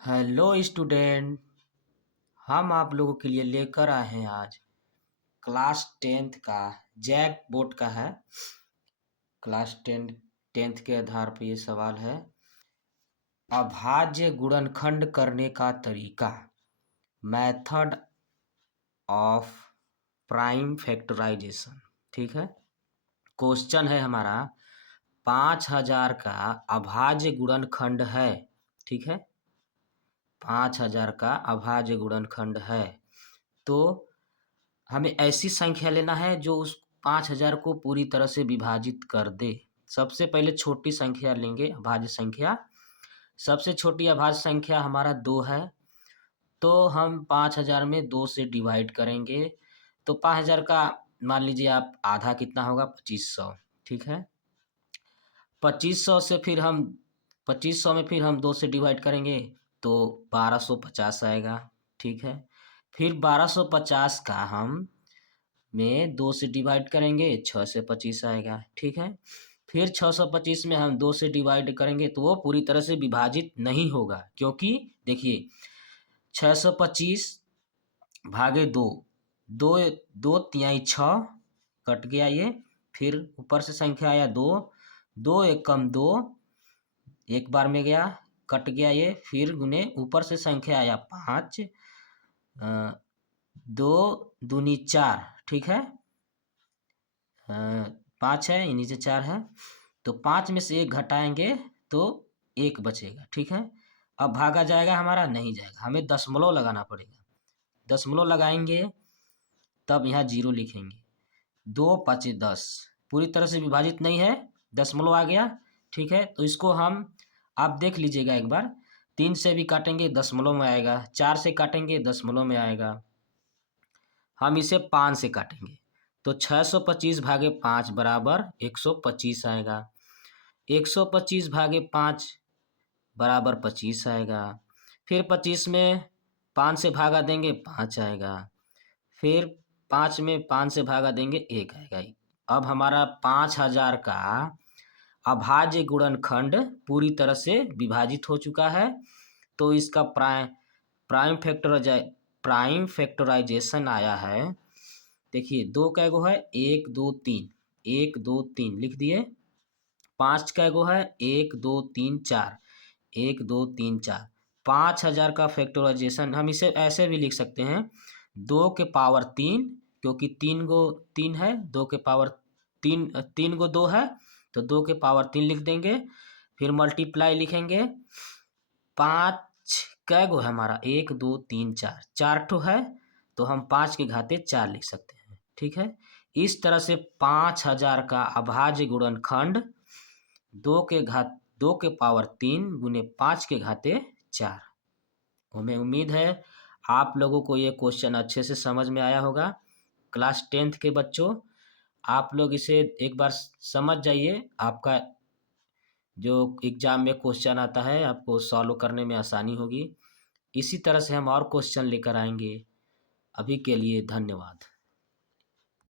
Hello student. हम आप लोगों के लिए लेकर आए हैं आज क्लास टेंथ का जैक बोर्ड का है। क्लास टेंथ के आधार पर ये सवाल है। अभाज्य गुणनखंड करने का तरीका, मेथड ऑफ प्राइम फैक्टराइजेशन। ठीक है। क्वेश्चन है हमारा 5000 का अभाज्य गुणनखंड है। ठीक है। 5000 का अभाज्य गुणनखंड है तो हमें ऐसी संख्या लेना है जो उस 5000 को पूरी तरह से विभाजित कर दे। सबसे पहले छोटी संख्या लेंगे, अभाज्य संख्या। सबसे छोटी अभाज्य संख्या हमारा 2 है, तो हम 5000 में 2 से डिवाइड करेंगे। तो 5000 का मान लीजिए आप आधा कितना होगा, 2500। ठीक है। 2500 में फिर हम 2 से डिवाइड करेंगे तो 1250 आएगा। ठीक है। फिर 1250 का हम में 2 से डिवाइड करेंगे, 6 से 25 आएगा। ठीक है। फिर 625 में हम 2 से डिवाइड करेंगे तो वो पूरी तरह से विभाजित नहीं होगा, क्योंकि देखिए 625 भागे 2, 2 2 तिहाई 6 कट गया ये। फिर ऊपर से संख्या आया 2, 2 एकम 2 एक बार में गया, कट गया ये। फिर गुने ऊपर से संख्या आया 5, 2 दूनी 4। ठीक है। 5 है, नीचे 4 है, तो 5 में से 1 घटाएंगे तो 1 बचेगा। ठीक है। अब भागा जाएगा हमारा, नहीं जाएगा, हमें दशमलव लगाना पड़ेगा। दशमलव लगाएंगे तब यहाँ 0 लिखेंगे। 2 5 10 पूरी तरह से विभाजित नहीं है, दशमलव आ गया। ठीक है। तो इसको हम आप देख लीजिएगा एक बार। 3 से भी काटेंगे दशमलव में आएगा, 4 से काटेंगे दशमलव में आएगा, हम इसे 5 से काटेंगे तो 625 भागे 5 बराबर 125 आएगा। 125 भागे 5 बराबर 25 आएगा। फिर 25 में 5 से भागा देंगे 5 आएगा। फिर 5 में 5 से भागा देंगे 1 आएगा। अब हमारा 5000 का अभाज्य गुणनखंड पूरी तरह से विभाजित हो चुका है। तो इसका प्राइम फैक्टराइजेशन आया है। देखिए 2 कै गो है, 1 2 3, 1 2 3 लिख दिए। 5 कै गो है, 1 2 3 4, 1 2 3 4। 5000 का फैक्टराइजेशन हम इसे ऐसे भी लिख सकते हैं, 2 के पावर 3, क्योंकि 3 गो 3 है, 2 के पावर 3, 3 गो 2 है तो 2 के पावर 3 लिख देंगे। फिर मल्टीप्लाई लिखेंगे। 5 कै गो है हमारा, 1 2 3 4, 4 ठो है तो हम 5 के घाते 4 लिख सकते हैं। ठीक है। इस तरह से 5000 का अभाज्य गुणनखंड 2 के पावर 3 गुने 5 के घाते 4। हमें उम्मीद है आप लोगों को ये क्वेश्चन अच्छे से समझ में आया होगा। क्लास टेंथ के बच्चों, आप लोग इसे एक बार समझ जाइए, आपका जो एग्जाम में क्वेश्चन आता है आपको सॉल्व करने में आसानी होगी। इसी तरह से हम और क्वेश्चन लेकर आएंगे। अभी के लिए धन्यवाद।